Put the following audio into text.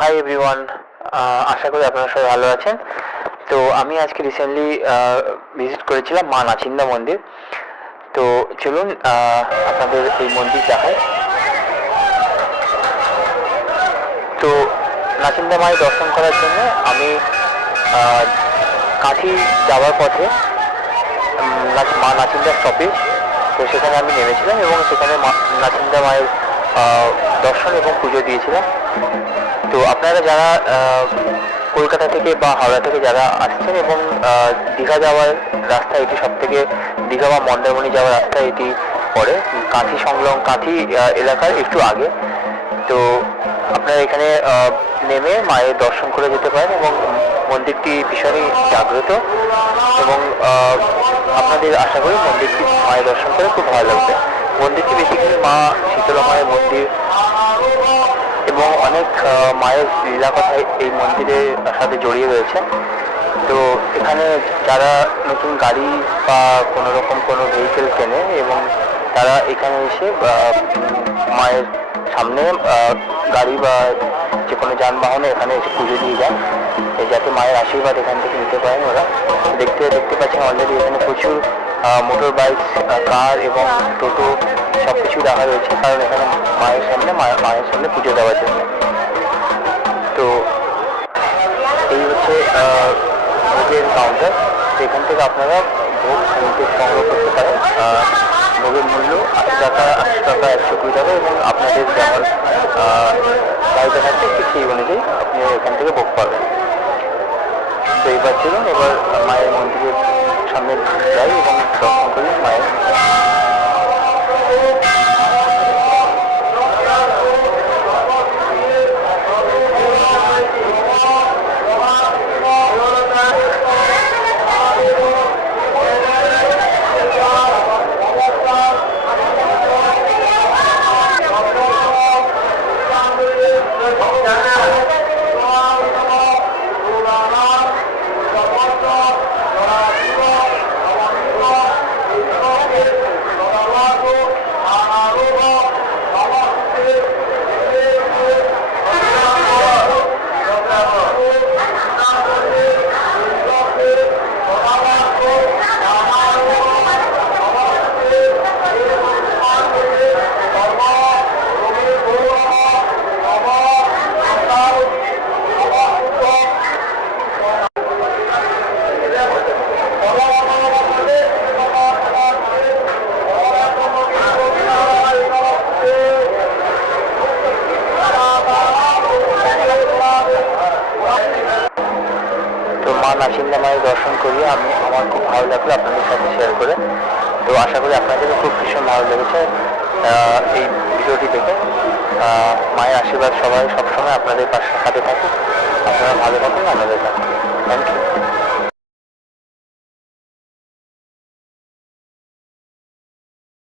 Hi everyone আশা করি আপনারা সবাই ভালো আছেন। তো আমি আজকে রিসেন্টলি ভিজিট করেছিলাম মা নাচিন্দা মন্দির। তো চলুন আপনাদের এই মন্দির দেখায় তো নাচিন্দা মায়ের দর্শন করার জন্য আমি কাঁথি যাওয়ার পথে মা নাচিন্দা স্টপেজ তো সেখানে আমি নেমেছিলাম এবং সেখানে মা, নাচিন্দা মায়ের দর্শন এবং পুজো দিয়েছিলাম। তো আপনারা যারা কলকাতা থেকে বা হাওড়া থেকে যারা আসছেন এবং দীঘা যাওয়ার রাস্তা এটি সব থেকে দীঘা বা মন্দারমণি যাওয়ার রাস্তা এটি পড়ে, কাঁথি সংলগ্ন, কাঁথি এলাকার একটু আগে। তো আপনারা এখানে নেমে মায়ের দর্শন করে যেতে পারেন এবং মন্দিরটি ভীষণই জাগ্রত এবং আপনাদের আশা করি মন্দিরটি মায়ের দর্শন করে খুব ভালো লাগবে। মন্দিরটি বেসিক্যালি মা শীতলা মায়ের মন্দির অনেক মায়ের লীলা কথা এই মন্দিরের সাথে জড়িয়ে রয়েছে। তো এখানে যারা নতুন গাড়ি বা কোনো রকম কোনো ভেহিকেল কেনে এবং তারা এখানে এসে মায়ের সামনে গাড়ি বা যে কোনো যানবাহনে এখানে এসে পুজো দিয়ে মায়ের আশীর্বাদ এখান থেকে নিতে পারেন ওরা। দেখতে দেখতে পাচ্ছেন অলরেডি এখানে প্রচুর মোটর বাইক কার এবং টোটো সব কিছু রাখা রয়েছে। কারণ এখানে মায়ের সামনে মায়ের সামনে পুজো দেওয়ার জন্য। তো এই হচ্ছে ভোগের কাউন্টার সেখান থেকে আপনারা ভোগ সংগ্রহ করতে পারেন। ভোগের মূল্য আশি টাকা আশি টাকা একশো কুড়ি টাকা এবং আপনাদের যেমন চাহিদা থাকবে ঠিক সেই অনুযায়ী আপনি এখান থেকে ভোগ পাবেন। এবার চলুন এবার মায়ের মন্দিরের সামনে যাই এবং দর্শন করি মায়ের নাসিন্দা মায়ের দর্শন করিয়ে আমি আমার খুব ভালো লাগল আপনাদের সাথে শেয়ার করে। তো আশা করি আপনাদেরও খুব ভীষণ ভালো লেগেছে এই ভিডিওটি দেখে। মায়ের আশীর্বাদ সবাই সবসময় আপনাদের পাশে সাথে থাকুক। আপনারা ভালো থাকুন, আমাদের থাকুন।